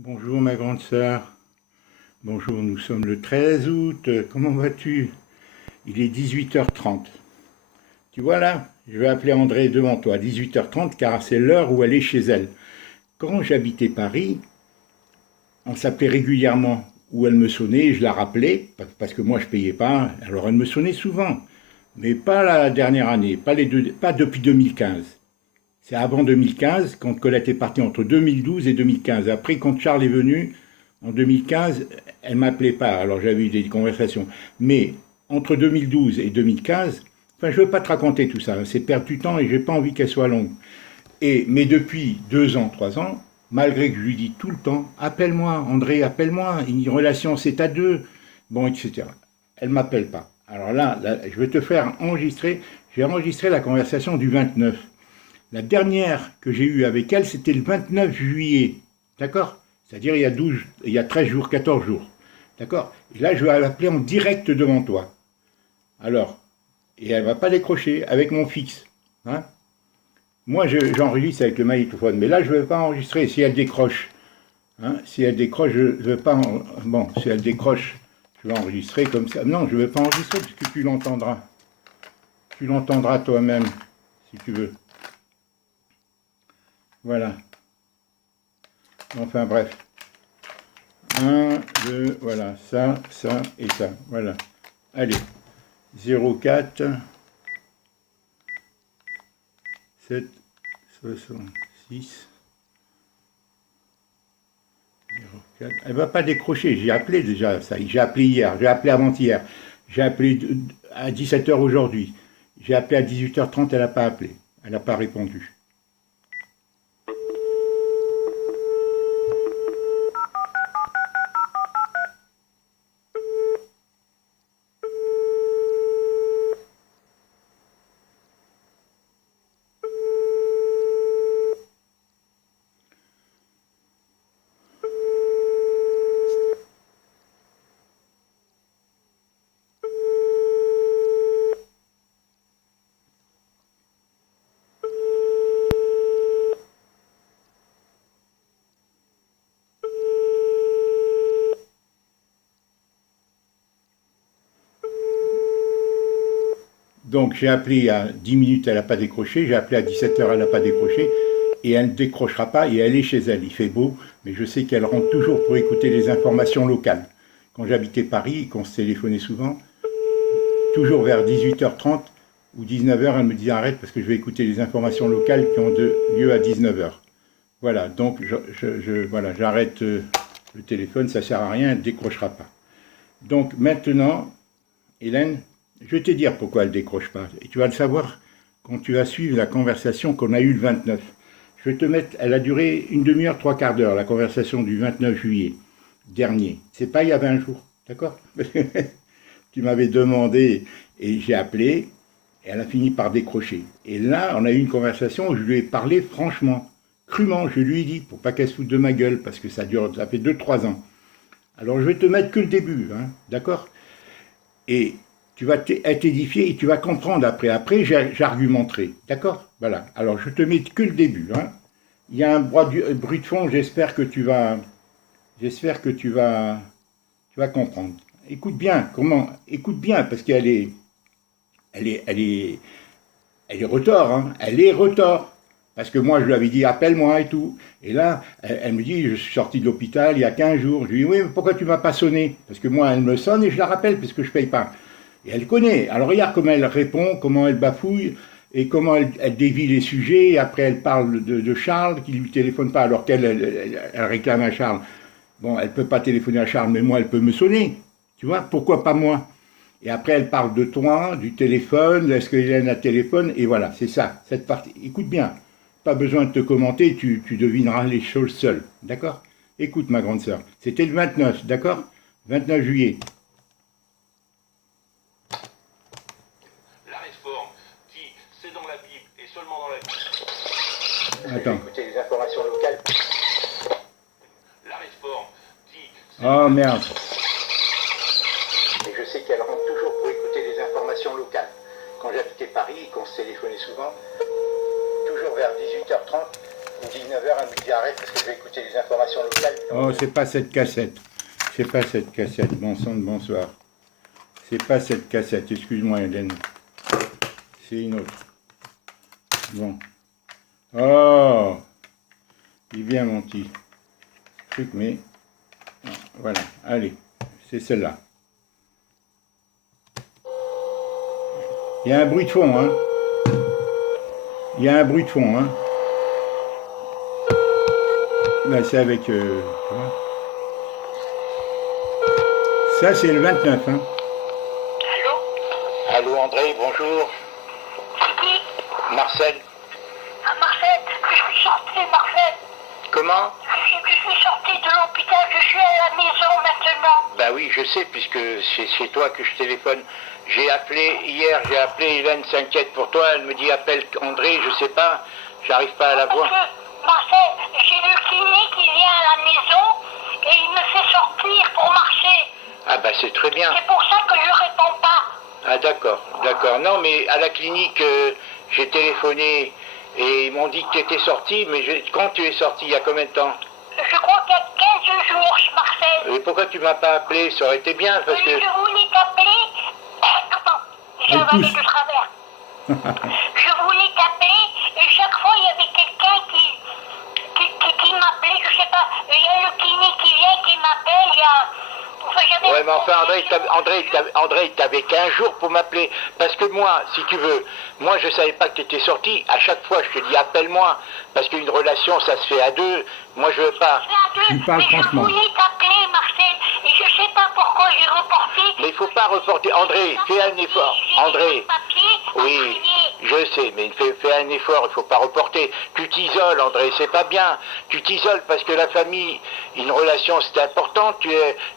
Bonjour ma grande sœur. Bonjour, nous sommes le 13 août. Comment vas-tu? Il est 18h30. Tu vois là, je vais appeler André devant toi, 18h30, car c'est l'heure où elle est chez elle. Quand j'habitais Paris, on s'appelait régulièrement, où elle me sonnait, je la rappelais, parce que moi je payais pas, alors elle me sonnait souvent. Mais pas la dernière année, pas depuis 2015. C'est avant 2015, quand Colette est partie entre 2012 et 2015. Après, quand Charles est venu, en 2015, elle ne m'appelait pas, alors j'avais eu des conversations. Mais entre 2012 et 2015, enfin, je ne veux pas te raconter tout ça, hein, c'est perdre du temps et je n'ai pas envie qu'elle soit longue. Mais depuis 2 ans, 3 ans, malgré que je lui dis tout le temps, appelle-moi, André, appelle-moi, une relation c'est à deux, bon, etc. Elle ne m'appelle pas. Alors là, je vais te faire enregistrer, j'ai enregistré la conversation du 29. La dernière que j'ai eue avec elle, c'était le 29 juillet. D'accord? C'est-à-dire il y a 13 jours, 14 jours. D'accord? Et là, je vais l'appeler en direct devant toi. Alors, et elle ne va pas décrocher avec mon fixe. Hein? Moi, j'enregistre avec le magnétophone, mais là, je ne vais pas enregistrer si elle décroche. Hein? Si elle décroche, je ne vais pas. Bon, si elle décroche, je vais enregistrer comme ça. Non, je ne vais pas enregistrer parce que tu l'entendras. Tu l'entendras toi-même, si tu veux. Voilà. Enfin, bref. Un, 2, voilà, ça et ça. Voilà. Allez. 04 7 66 04. Elle va pas décrocher. J'ai appelé déjà ça. J'ai appelé hier. J'ai appelé avant-hier. J'ai appelé à 17h aujourd'hui. J'ai appelé à 18h30. Elle n'a pas appelé. Elle n'a pas répondu. Donc j'ai appelé à 10 minutes, elle n'a pas décroché. J'ai appelé à 17h, elle n'a pas décroché. Et elle ne décrochera pas et elle est chez elle. Il fait beau, mais je sais qu'elle rentre toujours pour écouter les informations locales. Quand j'habitais Paris et qu'on se téléphonait souvent, toujours vers 18h30 ou 19h, elle me dit arrête parce que je vais écouter les informations locales qui ont lieu à 19h. Voilà, donc voilà, j'arrête le téléphone, ça ne sert à rien, elle ne décrochera pas. Donc maintenant, Hélène, je vais te dire pourquoi elle ne décroche pas. Et tu vas le savoir quand tu vas suivre la conversation qu'on a eue le 29. Je vais te mettre, elle a duré une demi-heure, trois quarts d'heure, la conversation du 29 juillet dernier. C'est pas il y a 20 jours, d'accord? Tu m'avais demandé et j'ai appelé et elle a fini par décrocher. Et là, on a eu une conversation où je lui ai parlé franchement, crûment, je lui ai dit, pour pas qu'elle se foute de ma gueule, parce que ça fait 2, 3 ans. Alors je vais te mettre que le début, hein, d'accord? Et tu vas être édifié et tu vas comprendre après. Après, j'argumenterai. D'accord? Voilà. Alors, je te mets que le début. Hein. Il y a un bruit de fond, tu vas comprendre. Écoute bien, écoute bien, parce elle est retors, hein. Elle est retors. Parce que moi, je lui avais dit, appelle-moi et tout. Et là, elle me dit, je suis sorti de l'hôpital il y a 15 jours. Je lui dis, oui, mais pourquoi tu m'as pas sonné? Parce que moi, elle me sonne et je la rappelle, parce que je ne paye pas. Et elle connaît. Alors regarde comment elle répond, comment elle bafouille, et comment elle dévie les sujets. Et après, elle parle de Charles, qui ne lui téléphone pas, alors qu'elle réclame à Charles. Bon, elle ne peut pas téléphoner à Charles, mais moi, elle peut me sonner. Tu vois, pourquoi pas moi? Et après, elle parle de toi, du téléphone, est-ce que Hélène a téléphone? Et voilà, c'est ça, cette partie. Écoute bien, pas besoin de te commenter, tu devineras les choses seul. D'accord? Écoute, ma grande sœur, c'était le 29, d'accord? 29 juillet. La réforme dit c'est dans la Bible et seulement dans la Bible. Attends. Écoutez les informations locales. La réforme dit c'est dans Oh la merde. Et je sais qu'elle rentre toujours pour écouter les informations locales. Quand j'habitais Paris et qu'on se téléphonait souvent, toujours vers 18h30, 19h, elle me dit arrête parce que je vais écouter les informations locales. Oh, c'est pas cette cassette. C'est pas cette cassette. Bon sang de bonsoir. C'est pas cette cassette. Excuse-moi, Hélène. C'est une autre. Bon. Oh, il est bien mon petit truc, mais voilà. Allez, c'est celle-là. Il y a un bruit de fond, hein. Il y a un bruit de fond, hein. Là, c'est avec... tu vois. Ça, c'est le 29, hein. Allô? Allô, André, bonjour. C'est qui? Marcel. Ah, Marcel, je suis sorti, Marcel. Comment? Je suis sorti de l'hôpital, je suis à la maison maintenant. Ben oui, je sais, puisque c'est chez toi que je téléphone. J'ai appelé hier, Hélène s'inquiète pour toi, elle me dit appelle André, je sais pas, j'arrive pas à la voir. Marcel, j'ai le kiné qui vient à la maison et il me fait sortir pour marcher. Ah ben c'est très bien. C'est pour ça que je réponds pas. Ah d'accord. Non mais à la clinique, j'ai téléphoné et ils m'ont dit que tu étais sorti, mais quand tu es sorti, il y a combien de temps? Je crois qu'il y a 15 jours, Marcel. Et pourquoi tu m'as pas appelé? Ça aurait été bien parce que... Je voulais t'appeler. Attends, j'ai avalé de travers. Je voulais t'appeler et chaque fois il y avait quelqu'un qui m'appelait, je sais pas. Il y a le kiné qui vient, qui m'appelle, il y a... Enfin, ouais, mais enfin, André, t'avais 15 jours pour m'appeler. Parce que moi, si tu veux, moi, je savais pas que tu étais sorti. À chaque fois, je te dis, appelle-moi. Parce qu'une relation, ça se fait à deux. Moi, je veux pas. Tu parles franchement. Je voulais t'appeler, Marcel, et je sais pas pourquoi j'ai reporté. Mais il faut pas reporter. André, fais un effort. André. Oui, je sais, mais fais un effort, il faut pas reporter. Tu t'isoles, André, c'est pas bien. Tu t'isoles parce que la famille, une relation, c'est important.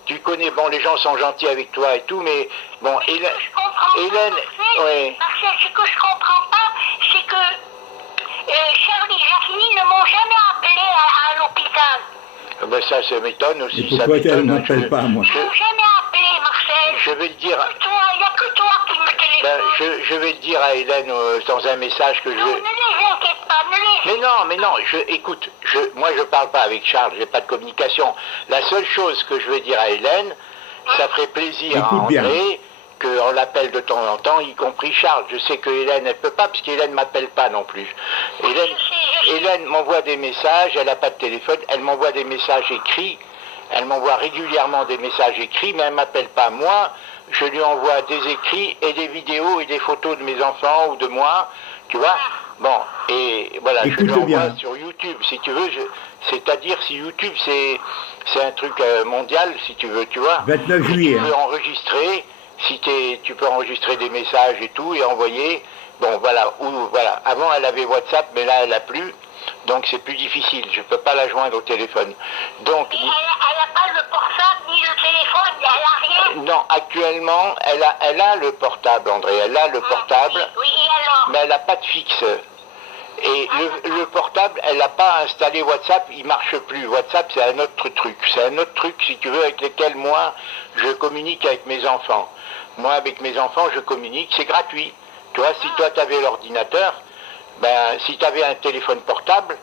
Tu connais, bon, les gens sont gentils avec toi et tout, mais bon, Hélène, ouais. Marcel, ce que je comprends pas, c'est que Charlie et Jacqueline ne m'ont jamais appelé à l'hôpital. Ben ça m'étonne aussi. Et pourquoi elle ne m'appelle pas, moi? Ils ne m'ont jamais appelé, Marcel. Je vais le dire. Il n'y a que toi qui me téléphone. Ben, je vais le dire à Hélène dans un message que je vais... Non, ne les inquiète pas, Mais non, écoute, moi je parle pas avec Charles, j'ai pas de communication. La seule chose que je vais dire à Hélène, ça ferait plaisir à André qu'on l'appelle de temps en temps, y compris Charles. Je sais que Hélène, elle peut pas, parce qu'Hélène m'appelle pas non plus. Hélène m'envoie des messages, elle n'a pas de téléphone, elle m'envoie des messages écrits, elle m'envoie régulièrement des messages écrits, mais elle m'appelle pas. Moi, je lui envoie des écrits et des vidéos et des photos de mes enfants ou de moi, tu vois. Bon, et voilà, je lui envoie sur YouTube, si tu veux, c'est-à-dire si YouTube, c'est un truc mondial, si tu veux, tu vois. 29 juillet. Tu peux enregistrer, tu peux enregistrer des messages et tout, et envoyer. Bon, voilà, voilà. Avant, elle avait WhatsApp, mais là, elle n'a plus. Donc, c'est plus difficile. Je ne peux pas la joindre au téléphone. Donc, elle n'a pas le portable, ni le téléphone, elle n'a rien. Non, actuellement, elle a le portable, André. Elle a le portable. Oui, alors. Mais elle n'a pas de fixe. Et le portable, elle n'a pas installé WhatsApp, il marche plus. WhatsApp, c'est un autre truc. C'est un autre truc, si tu veux, avec lequel moi, je communique avec mes enfants. Moi, avec mes enfants, je communique, c'est gratuit. Tu vois, si toi, tu avais l'ordinateur, ben, si tu avais un téléphone portable,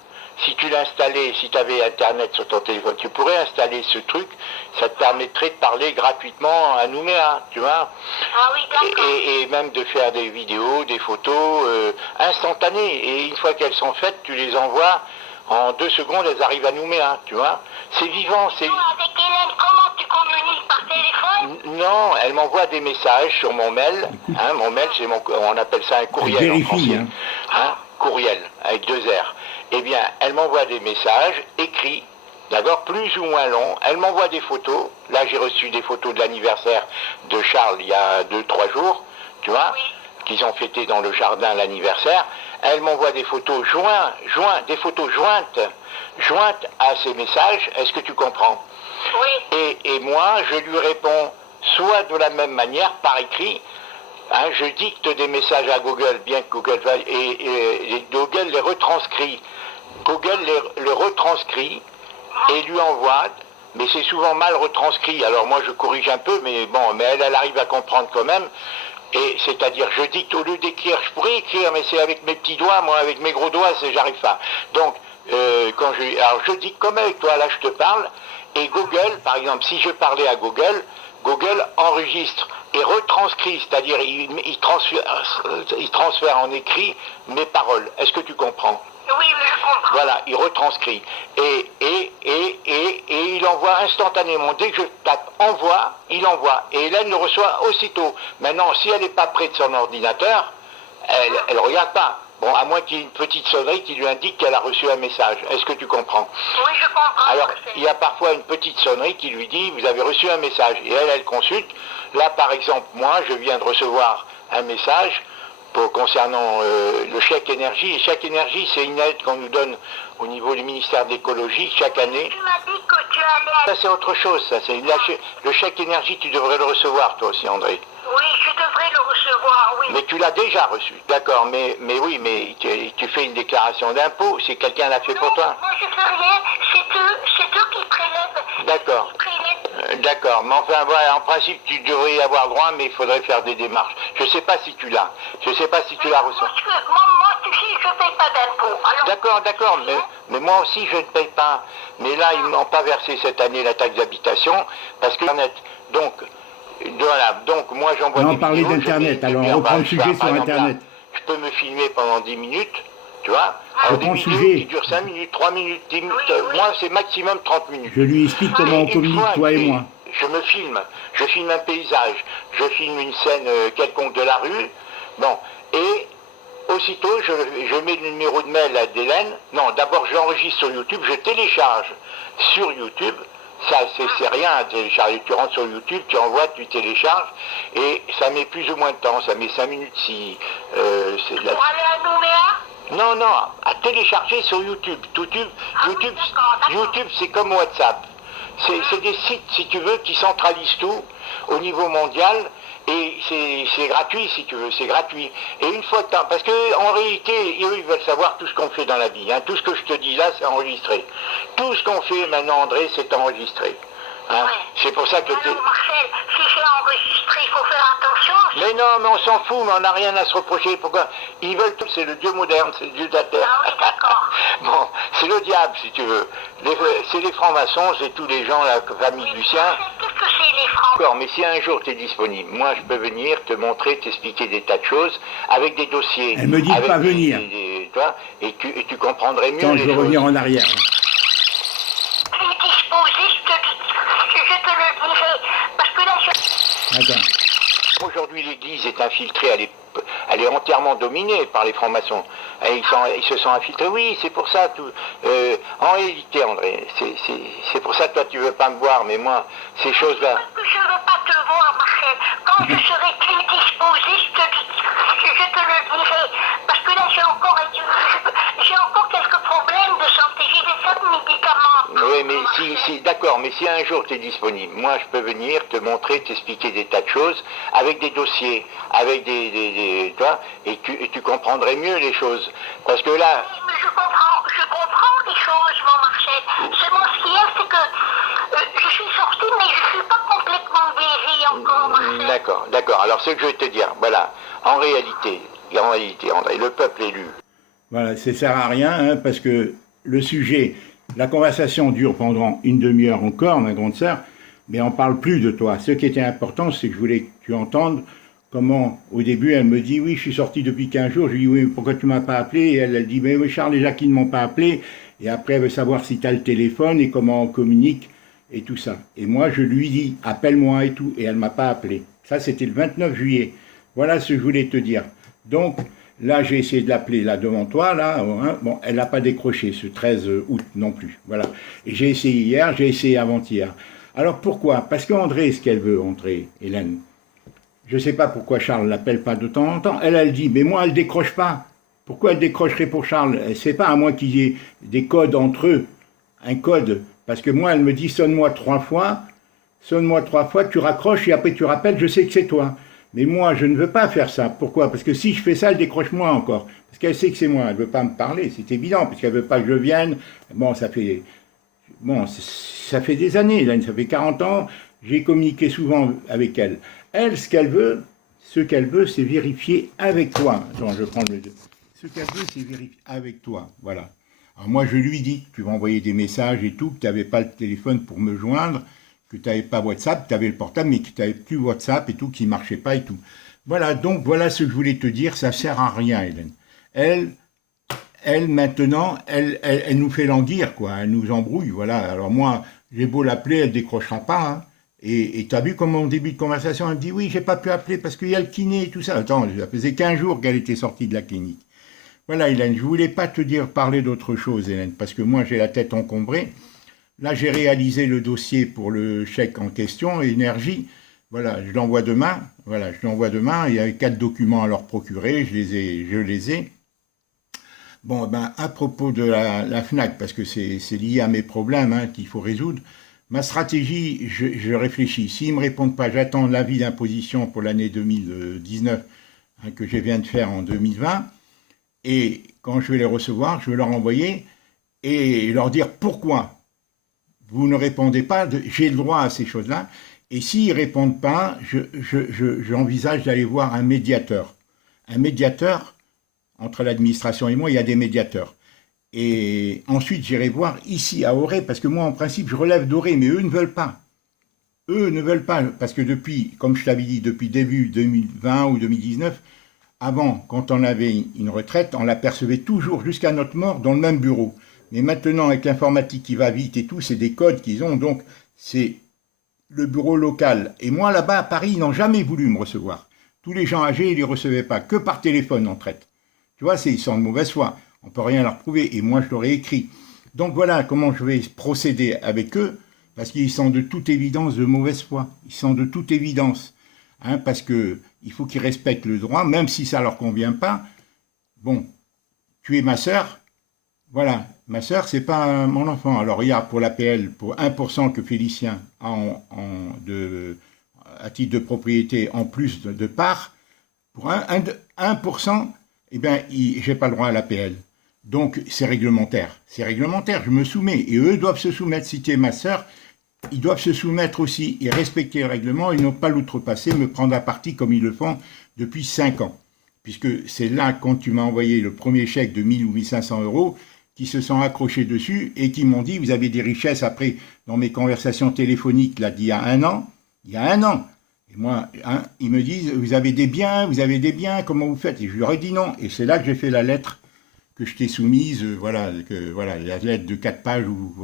si tu l'installais, si tu avais Internet sur ton téléphone, tu pourrais installer ce truc, ça te permettrait de parler gratuitement à Nouméa, tu vois. Ah oui, d'accord. Et même de faire des vidéos, des photos instantanées. Et une fois qu'elles sont faites, tu les envoies, en 2 secondes, elles arrivent à Nouméa, tu vois. C'est vivant, c'est... Non, avec Hélène, comment tu communiques par téléphone? Non, elle m'envoie des messages sur mon mail. Hein, mon mail, on appelle ça un courriel en français. Hein, courriel, avec 2 R. Eh bien, elle m'envoie des messages écrits, d'accord, plus ou moins longs. Elle m'envoie des photos. Là, j'ai reçu des photos de l'anniversaire de Charles il y a 2-3 jours, tu vois, qu'ils ont fêté dans le jardin l'anniversaire. Elle m'envoie des photos des photos jointes à ces messages. Est-ce que tu comprends? Oui. Et moi, je lui réponds soit de la même manière, par écrit. Hein, je dicte des messages à Google, bien que Google et Google les retranscrit. Google les retranscrit et lui envoie, mais c'est souvent mal retranscrit. Alors moi je corrige un peu, mais bon, mais elle arrive à comprendre quand même. Et c'est-à-dire, je dicte au lieu d'écrire, je pourrais écrire, mais c'est avec mes petits doigts, moi avec mes gros doigts, j'arrive pas. Donc Alors je dis comme avec toi, là je te parle, et Google, par exemple, si je parlais à Google, Google enregistre et retranscrit, c'est-à-dire il transfère en écrit mes paroles. Est-ce que tu comprends? Oui, je comprends. Voilà, il retranscrit. Et il envoie instantanément. Dès que je tape envoie, il envoie. Et Hélène le reçoit aussitôt. Maintenant, si elle n'est pas près de son ordinateur, elle ne regarde pas. Bon, à moins qu'il y ait une petite sonnerie qui lui indique qu'elle a reçu un message. Est-ce que tu comprends? Oui, je comprends. Alors, il y a parfois une petite sonnerie qui lui dit, vous avez reçu un message. Et elle consulte. Là, par exemple, moi, je viens de recevoir un message concernant le chèque énergie. Et chèque énergie, c'est une aide qu'on nous donne au niveau du ministère de l'écologie chaque année. Tu m'as dit que tu allais... Ça, c'est autre chose. Ça, c'est le chèque énergie, tu devrais le recevoir, toi aussi, André. Oui, je devrais le recevoir, oui. Mais tu l'as déjà reçu. D'accord, mais oui, mais tu fais une déclaration d'impôt, si quelqu'un l'a fait pour toi. Moi je fais rien, c'est eux qui prélèvent. D'accord. D'accord, mais enfin, voilà, en principe, tu devrais y avoir droit, mais il faudrait faire des démarches. Je ne sais pas si tu l'as. Je ne sais pas si tu l'as reçu. Moi, tu sais, je ne paye pas d'impôt. D'accord, mais moi aussi, je ne paye pas. Mais là, ils ne m'ont pas versé cette année la taxe d'habitation, parce que donc, voilà, donc moi j'envoie des vidéos. On parlait d'Internet, alors on reprend le sujet sur Internet. Je peux me filmer pendant 10 minutes, tu vois. Alors des vidéos qui durent 5 minutes, 3 minutes, 10 minutes, moi c'est maximum 30 minutes. Je lui explique comment on communique, toi et moi. Je me filme, je filme un paysage, je filme une scène quelconque de la rue, bon, et aussitôt je mets le numéro de mail d'Hélène. Non, d'abord j'enregistre sur YouTube, je télécharge sur YouTube. Ça, c'est rien à télécharger. Tu rentres sur YouTube, tu envoies, tu télécharges, et ça met plus ou moins de temps. Ça met 5 minutes si... c'est de la... Pour aller à Nouméa? Non, à télécharger sur YouTube. YouTube, c'est comme WhatsApp. C'est des sites, si tu veux, qui centralisent tout au niveau mondial. Et c'est gratuit, si tu veux, c'est gratuit. Et une fois que parce qu'en réalité, eux, ils veulent savoir tout ce qu'on fait dans la vie. Hein. Tout ce que je te dis là, c'est enregistré. Tout ce qu'on fait maintenant, André, c'est enregistré. Hein. Ouais. C'est pour ça que... Alors, Marcel, si c'est enregistré, il faut faire attention. Mais non, mais on s'en fout, mais on n'a rien à se reprocher. Pourquoi? Ils veulent tout, c'est le Dieu moderne, c'est le Dieu de la terre. Ah oui, d'accord. Bon, c'est le diable, si tu veux. C'est les francs-maçons, c'est tous les gens, la famille Lucien. Qu'est-ce que c'est les francs? D'accord, mais si un jour tu es disponible, moi je peux venir te montrer, t'expliquer des tas de choses avec des dossiers. Elle me dit de pas venir. Toi, et tu comprendrais mieux. Attends, je vais revenir en arrière. Tu es disposé, je te le dirai. Parce que là, Attends. Aujourd'hui, l'Église est infiltrée, elle est entièrement dominée par les francs-maçons. Et ils se sont infiltrés. Oui, c'est pour ça. En réalité, André, c'est pour ça que toi, tu veux pas me voir, mais moi, ces choses-là... Je ne veux pas te voir, Marcel. Quand je serai plus disposé, je te le dirai. Parce que là, j'ai encore quelques problèmes de santé. J'ai des tas de médicaments. Oui, mais d'accord, mais si un jour tu es disponible, moi je peux venir te montrer, t'expliquer des tas de choses avec des dossiers, avec toi, et tu comprendrais mieux les choses. Parce que là... Mais je comprends les choses, mon Marcel. Seulement ce qu'il y a, c'est que je suis sortie, mais je ne suis pas complètement guérie encore, Marcel. D'accord. Alors ce que je vais te dire, voilà, en réalité, André, le peuple élu. Voilà, ça sert à rien, hein, parce que le sujet, la conversation dure pendant une demi-heure encore, ma grande sœur, mais on ne parle plus de toi. Ce qui était important, c'est que je voulais que tu entendes comment, au début, elle me dit, oui, je suis sorti depuis 15 jours. Je lui dis, oui, pourquoi tu ne m'as pas appelé? Et elle dit, mais oui, Charles et Jacques ne m'ont pas appelé. Et après, elle veut savoir si tu as le téléphone et comment on communique et tout ça. Et moi, je lui dis, appelle-moi et tout. Et elle ne m'a pas appelé. Ça, c'était le 29 juillet. Voilà ce que je voulais te dire. Donc, là, j'ai essayé de l'appeler là devant toi, là. Hein. Bon, elle n'a pas décroché ce 13 août non plus. Voilà. Et j'ai essayé hier, j'ai essayé avant-hier. Alors pourquoi? Parce qu'André, ce qu'elle veut, André, Hélène, je ne sais pas pourquoi Charles ne l'appelle pas de temps en temps. Elle dit, mais moi, elle ne décroche pas. Pourquoi elle décrocherait pour Charles? C'est pas à moi qu'il y ait des codes entre eux. Un code. Parce que moi, elle me dit, sonne-moi 3 fois, tu raccroches et après tu rappelles, je sais que c'est toi. Mais moi, je ne veux pas faire ça. Pourquoi? Parce que si je fais ça, elle décroche moi encore. Parce qu'elle sait que c'est moi. Elle ne veut pas me parler, c'est évident. Parce qu'elle ne veut pas que je vienne. Bon, ça fait des années, là, ça fait 40 ans. J'ai communiqué souvent avec elle. Elle, ce qu'elle veut, c'est vérifier avec toi. Attends, je prends le... Ce qu'elle veut, c'est vérifier avec toi. Voilà. Alors moi, je lui dis que tu vas envoyer des messages et tout, que tu n'avais pas le téléphone pour me joindre, que tu n'avais pas WhatsApp, que tu avais le portable, mais que tu n'avais plus WhatsApp et tout, qui ne marchait pas et tout. Voilà, donc voilà ce que je voulais te dire, ça ne sert à rien, Hélène. Elle maintenant, elle nous fait languir, quoi, elle nous embrouille, voilà. Alors moi, j'ai beau l'appeler, elle ne décrochera pas, hein. Et tu as vu comment au début de conversation, elle me dit, oui, j'ai pas pu appeler parce qu'il y a le kiné et tout ça. Attends, ça faisait 15 jours qu'elle était sortie de la clinique. Voilà, Hélène, je voulais pas te dire parler d'autre chose, Hélène, parce que moi, j'ai la tête encombrée. Là, j'ai réalisé le dossier pour le chèque en question, énergie. Voilà, je l'envoie demain. Voilà, je l'envoie demain. Il y a 4 documents à leur procurer, je les ai. Bon, ben, à propos de la FNAC, parce que c'est lié à mes problèmes hein, qu'il faut résoudre, ma stratégie, je réfléchis. S'ils ne me répondent pas, j'attends l'avis d'imposition pour l'année 2019 hein, que je viens de faire en 2020. Et quand je vais les recevoir, je vais leur envoyer et leur dire pourquoi vous ne répondez pas, j'ai le droit à ces choses-là. Et s'ils ne répondent pas, j'envisage d'aller voir un médiateur. Un médiateur, entre l'administration et moi, il y a des médiateurs. Et ensuite, j'irai voir ici à Auray, parce que moi, en principe, je relève d'Auray, mais eux ne veulent pas. Eux ne veulent pas, parce que depuis, comme je t'avais dit, depuis début 2020 ou 2019, avant, quand on avait une retraite, on la percevait toujours jusqu'à notre mort dans le même bureau. Mais maintenant, avec l'informatique qui va vite et tout, c'est des codes qu'ils ont, donc c'est le bureau local. Et moi, là-bas, à Paris, ils n'ont jamais voulu me recevoir. Tous les gens âgés, ils ne les recevaient pas, que par téléphone, en traite. Tu vois, ils sont de mauvaise foi. On ne peut rien leur prouver, et moi, je leur ai écrit. Donc voilà comment je vais procéder avec eux, parce qu'ils sont de toute évidence de mauvaise foi. Ils sont de toute évidence. Hein, parce que il faut qu'ils respectent le droit, même si ça ne leur convient pas. Bon, tu es ma sœur, voilà, ma sœur, c'est pas mon enfant. Alors il y a pour l'APL, pour 1% que Félicien a à titre de propriété en plus de part, pour 1%, eh bien, j'ai pas le droit à l'APL. Donc c'est réglementaire, je me soumets, et eux doivent se soumettre. Si tu es ma sœur, ils doivent se soumettre aussi et respecter le règlement, ils n'ont pas l'outrepasser, me prendre à partie comme ils le font depuis 5 ans. Puisque c'est là, quand tu m'as envoyé le premier chèque de 1000 ou 1500 euros, qui se sont accrochés dessus et qui m'ont dit, vous avez des richesses après, dans mes conversations téléphoniques, là, d'il y a un an. Et moi, hein, ils me disent, vous avez des biens, comment vous faites? Et je leur ai dit non. Et c'est là que j'ai fait la lettre que je t'ai soumise, voilà, la lettre de 4 pages où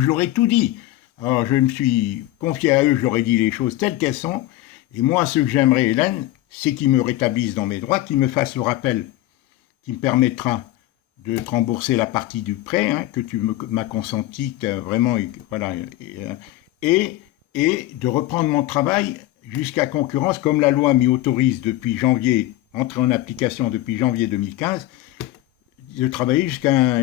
je leur ai tout dit. Alors, je me suis confié à eux, je leur ai dit les choses telles qu'elles sont. Et moi, ce que j'aimerais, Hélène, c'est qu'ils me rétablissent dans mes droits, qu'ils me fassent le rappel qui me permettra de te rembourser la partie du prêt hein, que tu m'as consenti, vraiment, voilà, et de reprendre mon travail jusqu'à concurrence, comme la loi m'y autorise depuis janvier, entrée en application depuis janvier 2015, de travailler jusqu'à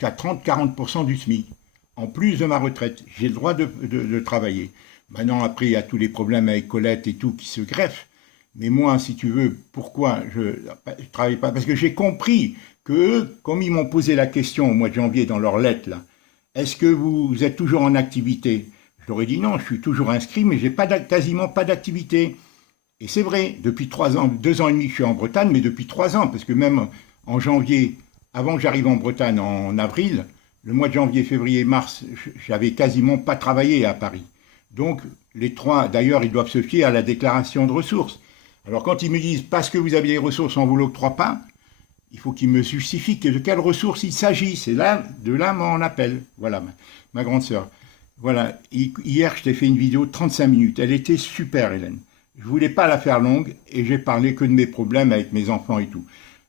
30-40% du SMIC. En plus de ma retraite, j'ai le droit de travailler. Maintenant, après, il y a tous les problèmes avec Colette et tout qui se greffent. Mais moi, si tu veux, pourquoi je ne travaille pas? Parce que j'ai compris que eux, comme ils m'ont posé la question au mois de janvier dans leur lettre, là, est-ce que vous êtes toujours en activité? Je leur ai dit non, je suis toujours inscrit, mais je n'ai quasiment pas d'activité. Et c'est vrai, depuis 3 ans, 2 ans et demi, je suis en Bretagne, mais depuis 3 ans, parce que même en janvier, avant que j'arrive en Bretagne en avril, le mois de janvier, février, mars, j'avais quasiment pas travaillé à Paris. Donc, les 3, d'ailleurs, ils doivent se fier à la déclaration de ressources. Alors, quand ils me disent, parce que vous avez des ressources, on ne vous l'octroie pas, il faut qu'ils me justifient de quelles ressources il s'agit. C'est là, de là mon appel. Voilà, ma grande sœur. Voilà, hier, je t'ai fait une vidéo de 35 minutes. Elle était super, Hélène. Je ne voulais pas la faire longue, et j'ai parlé que de mes problèmes avec mes enfants et tout.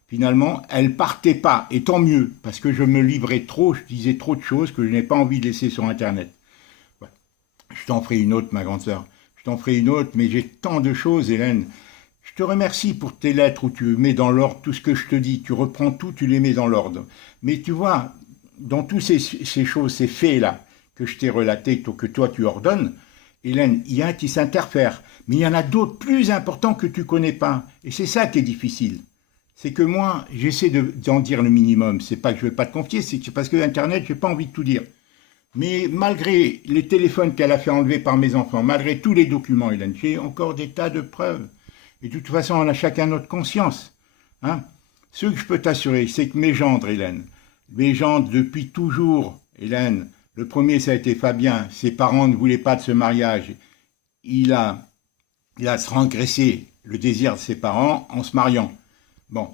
Finalement, elle partait pas, et tant mieux, parce que je me livrais trop, je disais trop de choses que je n'ai pas envie de laisser sur Internet. Ouais. Je t'en ferai une autre, ma grande sœur. Je t'en ferai une autre, mais j'ai tant de choses, Hélène. Je te remercie pour tes lettres où tu mets dans l'ordre tout ce que je te dis. Tu reprends tout, tu les mets dans l'ordre. Mais tu vois, dans tous ces choses, ces faits-là, que je t'ai relatés, que toi tu ordonnes, Hélène, il y a un qui s'interfère. Mais il y en a d'autres plus importants que tu ne connais pas. Et c'est ça qui est difficile. C'est que moi, j'essaie d'en dire le minimum. C'est pas que je ne veux pas te confier, c'est parce que Internet, je n'ai pas envie de tout dire. Mais malgré les téléphones qu'elle a fait enlever par mes enfants, malgré tous les documents, Hélène, j'ai encore des tas de preuves. Et de toute façon, on a chacun notre conscience. Hein. Ce que je peux t'assurer, c'est que mes gendres, Hélène, Les gens, depuis toujours, Hélène, le premier, ça a été Fabien. Ses parents ne voulaient pas de ce mariage. Il a transgressé le désir de ses parents en se mariant. Bon,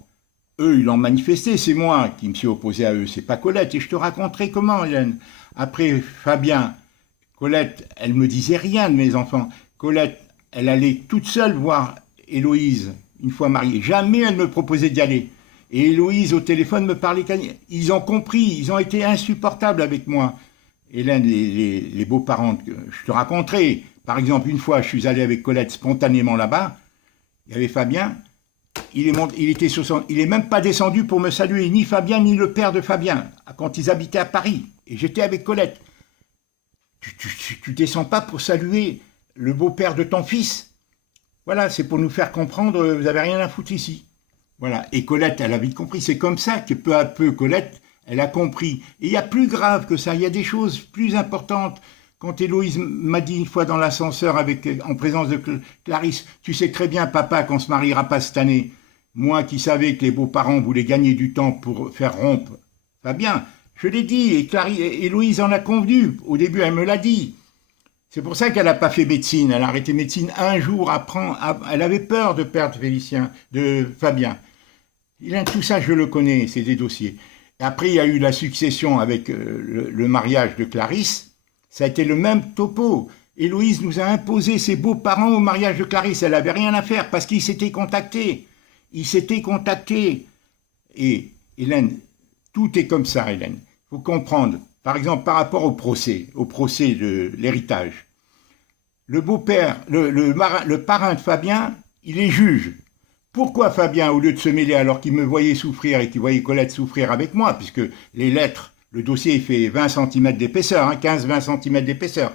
eux, ils l'ont manifesté, c'est moi qui me suis opposé à eux, c'est pas Colette. Et je te raconterai comment, Hélène. Après, Fabien, Colette, elle me disait rien de mes enfants. Colette, elle allait toute seule voir Héloïse, une fois mariée. Jamais elle me proposait d'y aller. Et Héloïse, au téléphone, me parlait. Ils ont compris, ils ont été insupportables avec moi. Hélène, les beaux-parents, je te raconterai. Par exemple, une fois, je suis allé avec Colette spontanément là-bas. Il y avait Fabien. Il est même pas descendu pour me saluer, ni Fabien, ni le père de Fabien, quand ils habitaient à Paris. Et j'étais avec Colette. Tu descends pas pour saluer le beau-père de ton fils. Voilà, c'est pour nous faire comprendre, vous avez rien à foutre ici. Voilà. Et Colette, elle a vite compris. C'est comme ça que peu à peu, Colette, elle a compris. Et il y a plus grave que ça. Il y a des choses plus importantes. Quand Héloïse m'a dit une fois dans l'ascenseur en présence de Clarisse, tu sais très bien, papa, qu'on se mariera pas cette année. Moi qui savais que les beaux-parents voulaient gagner du temps pour faire rompre Fabien, je l'ai dit, et Héloïse en a convenu. Au début, elle me l'a dit. C'est pour ça qu'elle n'a pas fait médecine. Elle a arrêté médecine un jour après. Elle avait peur de perdre Fabien. Tout ça, je le connais, c'est des dossiers. Et après, il y a eu la succession avec le mariage de Clarisse. Ça a été le même topo. Héloïse nous a imposé ses beaux-parents au mariage de Clarisse. Elle n'avait rien à faire parce qu'ils s'étaient contactés. Ils s'étaient contactés. Et Hélène, tout est comme ça, Hélène. Il faut comprendre. Par exemple, par rapport au procès de l'héritage. Le beau-père, le parrain de Fabien, il est juge. Pourquoi Fabien, au lieu de se mêler alors qu'il me voyait souffrir et qu'il voyait Colette souffrir avec moi, puisque les lettres, le dossier fait 20 cm d'épaisseur, 15-20 cm d'épaisseur.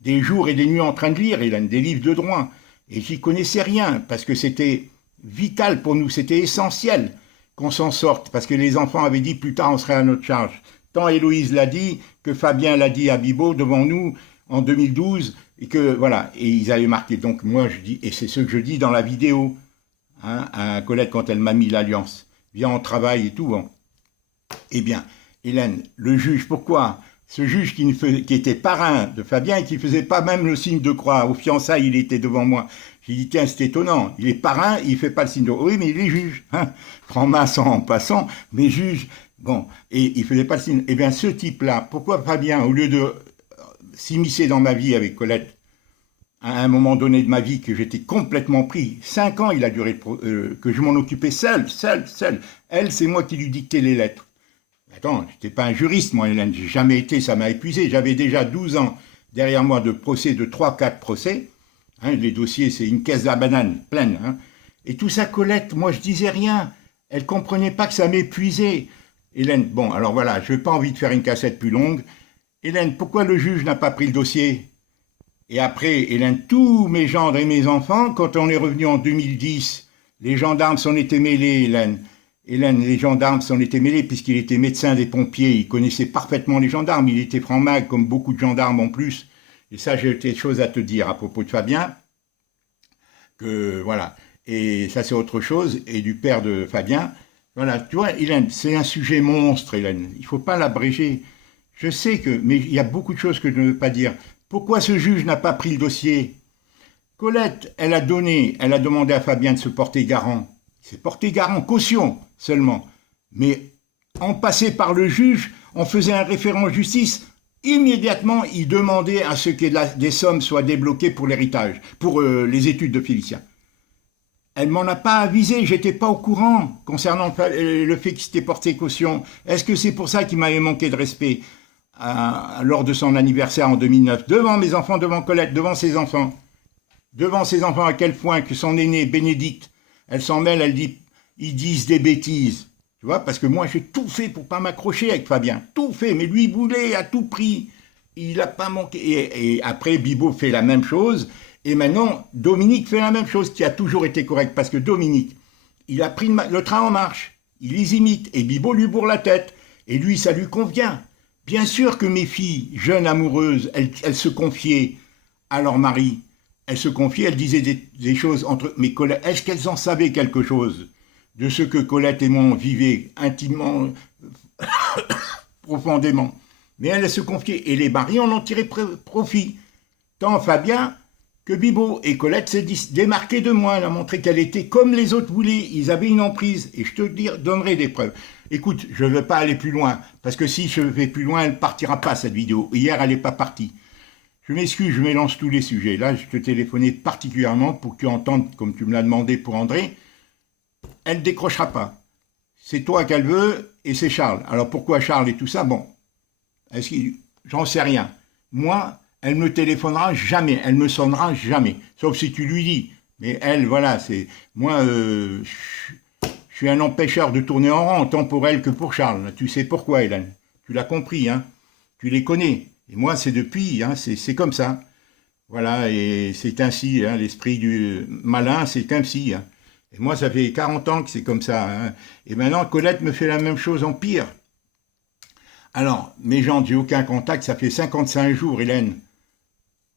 Des jours et des nuits en train de lire, Hélène, des livres de droit. Et j'y connaissais rien, parce que c'était vital pour nous, c'était essentiel qu'on s'en sorte, parce que les enfants avaient dit plus tard on serait à notre charge. Tant Héloïse l'a dit, que Fabien l'a dit à Bibo devant nous en 2012, et que voilà, et ils avaient marqué. Donc moi je dis, et c'est ce que je dis dans la vidéo, à Colette quand elle m'a mis l'alliance. Viens, on travaille et tout, bon. Eh bien, Hélène, le juge, pourquoi? Ce juge qui était parrain de Fabien et qui ne faisait pas même le signe de croix. Au fiançailles, il était devant moi. J'ai dit, tiens, c'est étonnant. Il est parrain, il ne fait pas le signe de croix. Oui, mais il est juge. Franc-maçon en passant, mais juge. Bon, et il ne faisait pas le signe. Eh bien, ce type-là, pourquoi Fabien, au lieu de s'immiscer dans ma vie avec Colette, à un moment donné de ma vie que j'étais complètement pris, 5 ans il a duré que je m'en occupais seul. Elle, c'est moi qui lui dictais les lettres. Attends, je n'étais pas un juriste, moi, Hélène, j'ai jamais été, ça m'a épuisé. J'avais déjà 12 ans derrière moi de procès, de 3-4 procès. Les dossiers, c'est une caisse à banane pleine. Et tout ça, Colette, moi, je disais rien. Elle comprenait pas que ça m'épuisait. Hélène, bon, alors voilà, je n'ai pas envie de faire une cassette plus longue. Hélène, pourquoi le juge n'a pas pris le dossier? Et après, Hélène, tous mes gendres et mes enfants, quand on est revenu en 2010, les gendarmes s'en étaient mêlés, Hélène. Hélène, les gendarmes s'en étaient mêlés puisqu'il était médecin des pompiers, il connaissait parfaitement les gendarmes, il était franc-mague comme beaucoup de gendarmes en plus. Et ça, j'ai des choses à te dire à propos de Fabien, que voilà. Et ça, c'est autre chose, et du père de Fabien. Voilà, tu vois, Hélène, c'est un sujet monstre, Hélène, il ne faut pas l'abréger. Je sais que, mais il y a beaucoup de choses que je ne veux pas dire. Pourquoi ce juge n'a pas pris le dossier? Colette, elle a demandé à Fabien de se porter garant. Il s'est porté garant, caution seulement. Mais en passant par le juge, on faisait un référent en justice. Immédiatement, il demandait à ce que des sommes soient débloquées pour l'héritage, pour les études de Félicien. Elle m'en a pas avisé, j'étais pas au courant concernant le fait qu'il s'était porté caution. Est-ce que c'est pour ça qu'il m'avait manqué de respect lors de son anniversaire en 2009, devant mes enfants, devant Colette, devant ses enfants à quel point que son aînée, Bénédicte, elle s'en mêle, elle dit, ils disent des bêtises. Tu vois, parce que moi, j'ai tout fait pour pas m'accrocher avec Fabien. Tout fait, mais lui voulait à tout prix. Il n'a pas manqué. Et après, Bibo fait la même chose. Et maintenant, Dominique fait la même chose, qui a toujours été correct. Parce que Dominique, il a pris le train en marche. Il les imite. Et Bibo lui bourre la tête. Et lui, ça lui convient. Bien sûr que mes filles, jeunes amoureuses, elles se confiaient à leur mari. Elles se confiaient, elles disaient des choses entre... Mais est-ce qu'elles en savaient quelque chose de ce que Colette et moi vivaient intimement, profondément. Mais elle se confiait. Et les maris en ont tiré profit. Tant Fabien que Bibo. Et Colette s'est démarquée de moi. Elle a montré qu'elle était comme les autres voulaient. Ils avaient une emprise. Et je te donnerai des preuves. Écoute, je ne veux pas aller plus loin. Parce que si je vais plus loin, elle ne partira pas, cette vidéo. Hier, elle n'est pas partie. Je m'excuse, je mélange tous les sujets. Là, je te téléphonais particulièrement pour que tu entendes, comme tu me l'as demandé pour André. Elle ne décrochera pas. C'est toi qu'elle veut et c'est Charles. Alors pourquoi Charles et tout ça? Bon, j'en sais rien. Moi, elle me téléphonera jamais, elle me sonnera jamais. Sauf si tu lui dis. Mais elle, voilà, c'est... Moi, je suis un empêcheur de tourner en rond, tant pour elle que pour Charles. Tu sais pourquoi, Hélène. Tu l'as compris, hein. Tu les connais. Et moi, c'est depuis, hein, c'est comme ça. Voilà, et c'est ainsi, hein, l'esprit du malin, c'est ainsi. Hein. Et moi, ça fait 40 ans que c'est comme ça. Hein. Et maintenant, Colette me fait la même chose en pire. Alors, mes gens, j'ai aucun contact, ça fait 55 jours, Hélène,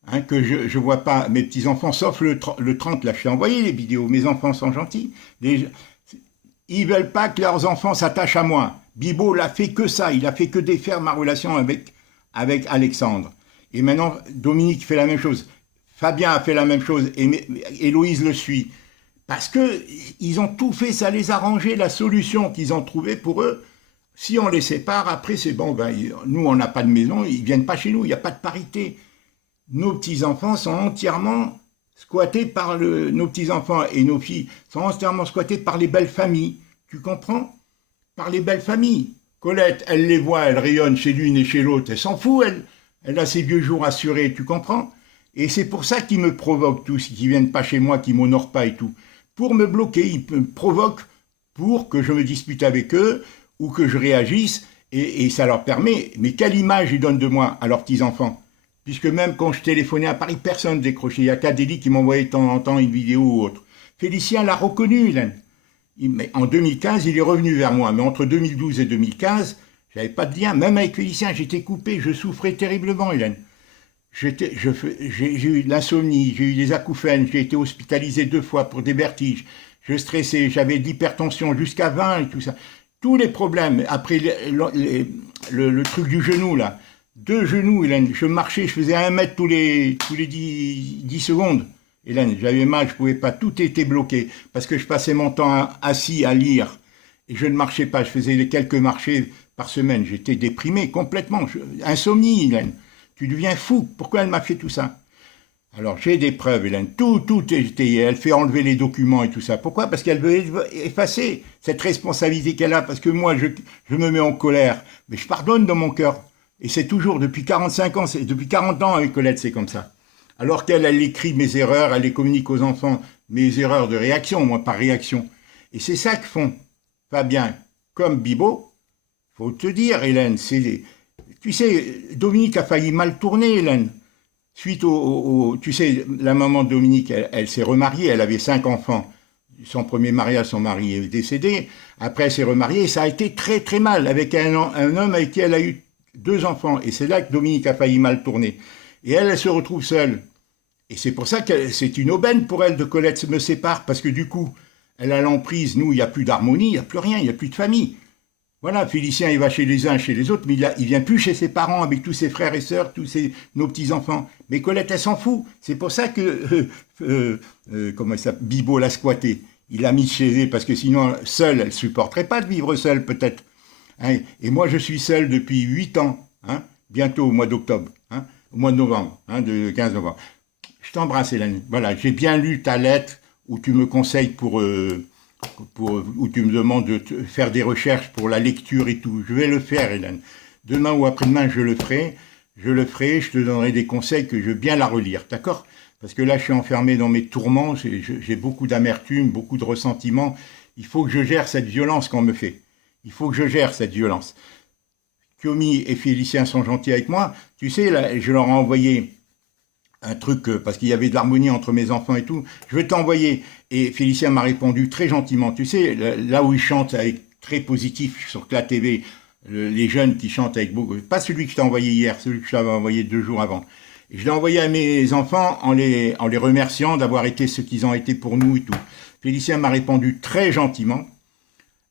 hein, que je ne vois pas mes petits-enfants, sauf le 30, là, je t'ai envoyé les vidéos, mes enfants sont gentils. Ils ne veulent pas que leurs enfants s'attachent à moi. Bibo n'a fait que ça, il a fait que défaire ma relation avec Alexandre. Et maintenant, Dominique fait la même chose. Fabien a fait la même chose, et Héloïse le suit. Parce qu'ils ont tout fait, ça les a arrangé, la solution qu'ils ont trouvée pour eux. Si on les sépare, après c'est bon, ben, nous on n'a pas de maison, ils ne viennent pas chez nous, il n'y a pas de parité. Nos petits-enfants sont entièrement squattés par nos petits-enfants et nos filles sont entièrement squattés par les belles familles. Tu comprends? Par les belles familles. Colette, elle les voit, elle rayonne chez l'une et chez l'autre, elle s'en fout, elle a ses vieux jours assurés, tu comprends? Et c'est pour ça qu'ils me provoquent tous, qu'ils ne viennent pas chez moi, qu'ils ne m'honorent pas et tout. Pour me bloquer, ils me provoquent pour que je me dispute avec eux ou que je réagisse, et ça leur permet. Mais quelle image ils donnent de moi à leurs petits-enfants? Puisque même quand je téléphonais à Paris, personne ne décrochait. Il y a Cadélie qui m'envoyait de temps en temps une vidéo ou autre. Félicien l'a reconnu, Hélène. En 2015, il est revenu vers moi. Mais entre 2012 et 2015, je n'avais pas de lien. Même avec Félicien, j'étais coupé. Je souffrais terriblement, Hélène. J'ai eu de l'insomnie, j'ai eu des acouphènes, j'ai été hospitalisé 2 fois pour des vertiges. Je stressais, j'avais de l'hypertension jusqu'à 20 et tout ça. Tous les problèmes. Après le truc du genou, là. 2 genoux, Hélène. Je marchais, je faisais 1 mètre tous les 10 secondes. Hélène, j'avais mal, je ne pouvais pas. Tout était bloqué parce que je passais mon temps assis à lire. Et je ne marchais pas, je faisais quelques marchés par semaine. J'étais déprimé complètement. Insomnie, Hélène. Tu deviens fou. Pourquoi elle m'a fait tout ça? Alors, j'ai des preuves, Hélène. Tout est... Elle fait enlever les documents et tout ça. Pourquoi? Parce qu'elle veut effacer cette responsabilité qu'elle a. Parce que moi, je me mets en colère. Mais je pardonne dans mon cœur. Et c'est toujours, depuis 45 ans, depuis 40 ans avec Colette, c'est comme ça. Alors qu'elle écrit mes erreurs, elle les communique aux enfants, mes erreurs de réaction, moi, par réaction. Et c'est ça que font Fabien comme Bibo. Faut te dire, Hélène, tu sais, Dominique a failli mal tourner, Hélène. Suite tu sais, la maman de Dominique, elle s'est remariée, elle avait 5 enfants. Son premier mariage, son mari est décédé. Après, elle s'est remariée et ça a été très très mal avec un homme avec qui elle a eu 2 enfants. Et c'est là que Dominique a failli mal tourner. Et elle se retrouve seule. Et c'est pour ça que c'est une aubaine pour elle de Colette me sépare, parce que du coup, elle a l'emprise. Nous, il n'y a plus d'harmonie, il n'y a plus rien, il n'y a plus de famille. Voilà, Félicien, il va chez les uns, chez les autres, mais il vient plus chez ses parents avec tous ses frères et sœurs, nos petits-enfants. Mais Colette, elle s'en fout. C'est pour ça que comment ça, Bibo l'a squatté. Il l'a mis chez elle, parce que sinon, seule, elle ne supporterait pas de vivre seule, peut-être. Hein, et moi, je suis seul depuis 8 ans, hein, bientôt au mois d'octobre, hein, au mois de novembre, hein, de 15 novembre. Je t'embrasse, Hélène. Voilà, j'ai bien lu ta lettre où tu me conseilles où tu me demandes de faire des recherches pour la lecture et tout. Je vais le faire, Hélène. Demain ou après-demain, je le ferai. Je te donnerai des conseils que je veux bien la relire, d'accord? Parce que là, je suis enfermé dans mes tourments, j'ai beaucoup d'amertume, beaucoup de ressentiment. Il faut que je gère cette violence qu'on me fait. Il faut que je gère cette violence. Kiomi et Félicien sont gentils avec moi. Tu sais, là, je leur ai envoyé un truc, parce qu'il y avait de l'harmonie entre mes enfants et tout. Je vais t'envoyer. Et Félicien m'a répondu très gentiment. Tu sais, là où ils chantent avec très positif sur CLA TV, les jeunes qui chantent avec beaucoup... Pas celui que je t'ai envoyé hier, celui que je t'avais envoyé 2 jours avant. Et je l'ai envoyé à mes enfants en les remerciant d'avoir été ce qu'ils ont été pour nous et tout. Félicien m'a répondu très gentiment.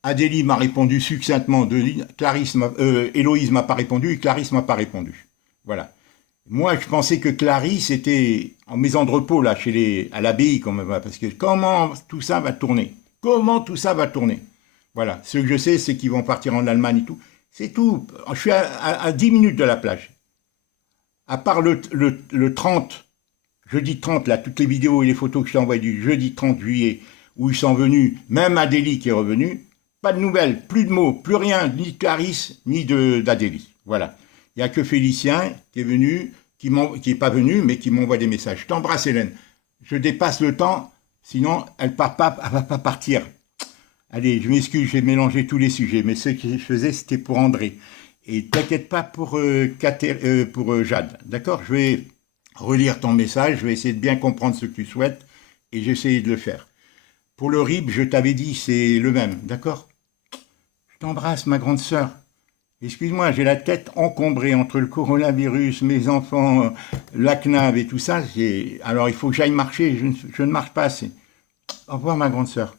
Adélie m'a répondu succinctement, Héloïse m'a pas répondu et Clarisse m'a pas répondu. Voilà. Moi, je pensais que Clarisse était en maison de repos, là, à l'abbaye, parce que comment tout ça va tourner? Comment tout ça va tourner? Voilà. Ce que je sais, c'est qu'ils vont partir en Allemagne et tout. C'est tout. Je suis à 10 minutes de la plage. À part le 30, jeudi 30, là, toutes les vidéos et les photos que je t'ai envoyées du jeudi 30 juillet, où ils sont venus, même Adélie qui est revenue, pas de nouvelles, plus de mots, plus rien, ni de Clarisse, ni d'Adélie. Voilà. Il n'y a que Félicien qui est venu, qui n'est pas venu, mais qui m'envoie des messages. Je t'embrasse, Hélène. Je dépasse le temps, sinon elle ne va pas partir. Allez, je m'excuse, j'ai mélangé tous les sujets, mais ce que je faisais, c'était pour André. Et t'inquiète pas pour Jade. D'accord? Je vais relire ton message, je vais essayer de bien comprendre ce que tu souhaites, et j'essaie de le faire. Pour le RIB, je t'avais dit, c'est le même. D'accord? Je t'embrasse, ma grande sœur. Excuse-moi, j'ai la tête encombrée entre le coronavirus, mes enfants, la CNAV et tout ça. Alors, il faut que j'aille marcher. Je ne marche pas assez. Au revoir, ma grande sœur.